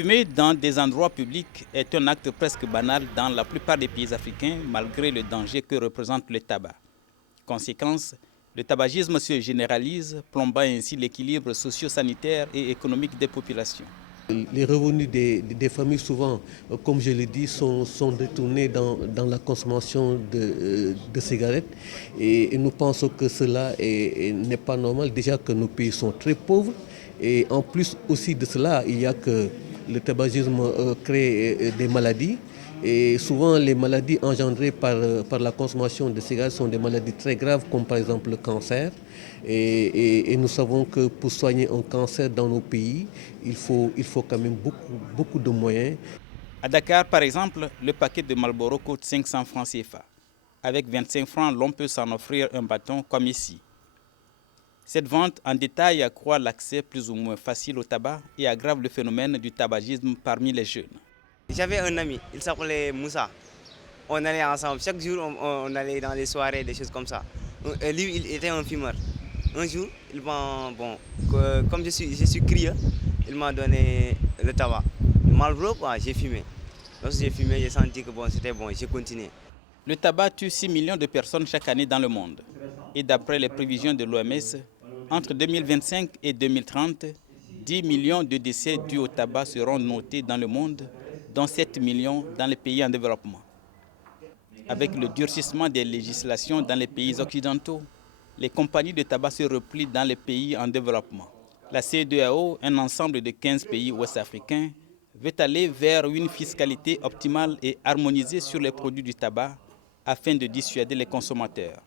Fumer dans des endroits publics est un acte presque banal dans la plupart des pays africains, malgré le danger que représente le tabac. Conséquence, le tabagisme se généralise, plombant ainsi l'équilibre socio-sanitaire et économique des populations. Les revenus des familles, souvent, comme je l'ai dit, sont détournés dans la consommation de cigarettes. Et nous pensons que cela n'est pas normal. Déjà que nos pays sont très pauvres. Et en plus aussi de cela, il y a que le tabagisme crée des maladies. Et souvent, les maladies engendrées par la consommation de cigarettes sont des maladies très graves, comme par exemple le cancer. Et nous savons que pour soigner un cancer dans nos pays, il faut quand même beaucoup de moyens. À Dakar, par exemple, le paquet de Marlboro coûte 500 francs CFA. Avec 25 francs, l'on peut s'en offrir un bâton comme ici. Cette vente en détail accroît l'accès plus ou moins facile au tabac et aggrave le phénomène du tabagisme parmi les jeunes. J'avais un ami, il s'appelait Moussa. On allait ensemble, chaque jour on allait dans les soirées, des choses comme ça. Et lui, il était un fumeur. Un jour, comme je suis crieux, il m'a donné le tabac. Marlboro, j'ai fumé. Lorsque j'ai fumé, j'ai senti que c'était bon, j'ai continué. Le tabac tue 6 millions de personnes chaque année dans le monde. Et d'après les prévisions de l'OMS, entre 2025 et 2030, 10 millions de décès dus au tabac seront notés dans le monde, dont 7 millions dans les pays en développement. Avec le durcissement des législations dans les pays occidentaux, les compagnies de tabac se replient dans les pays en développement. La CEDEAO, un ensemble de 15 pays ouest-africains, veut aller vers une fiscalité optimale et harmonisée sur les produits du tabac afin de dissuader les consommateurs.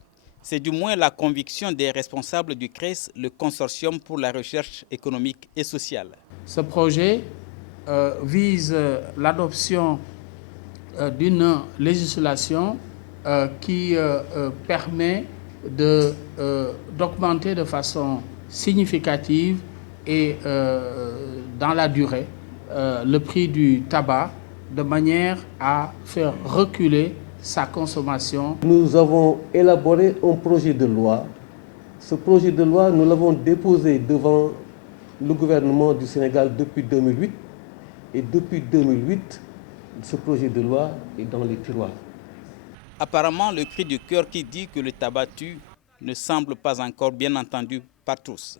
C'est du moins la conviction des responsables du CRES, le Consortium pour la recherche économique et sociale. Ce projet vise l'adoption d'une législation qui permet d'augmenter de façon significative et dans la durée le prix du tabac de manière à faire reculer sa consommation. Nous avons élaboré un projet de loi. Ce projet de loi, nous l'avons déposé devant le gouvernement du Sénégal depuis 2008. Et depuis 2008, ce projet de loi est dans les tiroirs. Apparemment, le cri du cœur qui dit que le tabac tue ne semble pas encore bien entendu par tous.